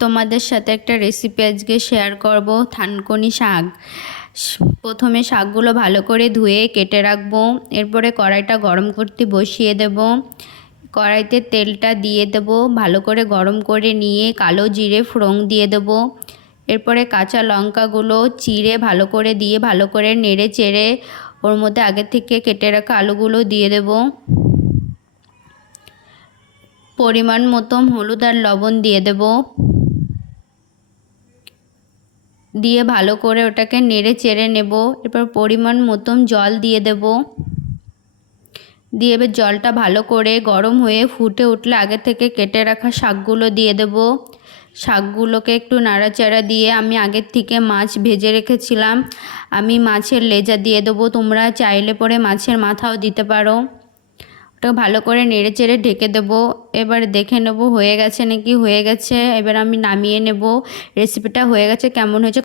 তোমাদের সাথে একটা রেসিপি আজকে শেয়ার করব। থানকুনি শাক। প্রথমে শাকগুলো ভালো করে ধুয়ে কেটে রাখবো। এরপরে কড়াইটা গরম করতে বসিয়ে দেব। কড়াইতে তেলটা দিয়ে দেব, ভালো করে গরম করে নিয়ে কালো জিরে ফোড়ন দিয়ে দেব। এরপরে কাঁচা লঙ্কাগুলো চিড়ে ভালো করে দিয়ে ভালো করে নেড়ে চেড়ে ওর মধ্যে আগে থেকে কেটে রাখা আলুগুলো দিয়ে দেব। পরিমাণ মতো হলুদ আর লবণ দিয়ে দেব। দিয়ে ভালো করে ওটাকে নেড়ে চেড়ে নেব। এরপর পরিমাণ মতন জল দিয়ে দেব। দিয়ে এবার জলটা ভালো করে গরম হয়ে ফুটে উঠলে আগে থেকে কেটে রাখা শাকগুলো দিয়ে দেব। শাকগুলোকে একটু নাড়াচাড়া দিয়ে আমি আগের থেকে মাছ ভেজে রেখেছিলাম, আমি মাছের লেজা দিয়ে দেবো। তোমরা চাইলে পরে মাছের মাথাও দিতে পারো। ওটা ভালো করে নেড়ে চেড়ে ঢেকে দেবো। এবার দেখে নেব হয়ে গেছে নাকি। হয়ে গেছে, এবার আমি নামিয়ে নেব। রেসিপিটা হয়ে গেছে, কেমন হয়েছে